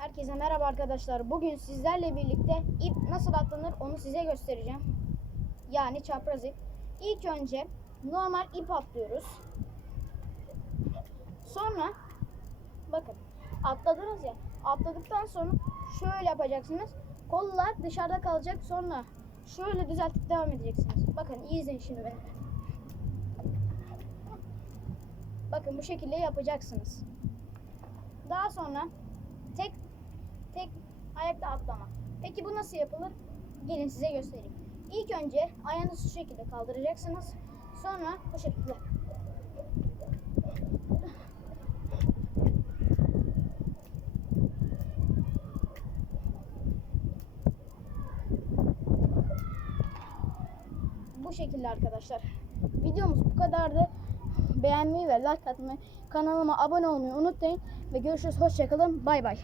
Herkese merhaba arkadaşlar. Bugün sizlerle birlikte ip nasıl atlanır onu size göstereceğim. Yani çapraz ip. İlk önce normal ip atlıyoruz. Sonra bakın atladınız ya. Atladıktan sonra şöyle yapacaksınız. Kollar dışarıda kalacak. Sonra şöyle düzeltip devam edeceksiniz. Bakın iyi izleyin şimdi beni. Bakın bu şekilde yapacaksınız. Daha sonra tek tek ayakta atlama. Peki bu nasıl yapılır? Gelin size göstereyim. İlk önce ayağınızı şu şekilde kaldıracaksınız. Sonra bu şekilde. Bu şekilde arkadaşlar. Videomuz bu kadardı. Beğenmeyi ve like atmayı, kanalıma abone olmayı unutmayın. Ve görüşürüz. Hoşçakalın. Bay bay.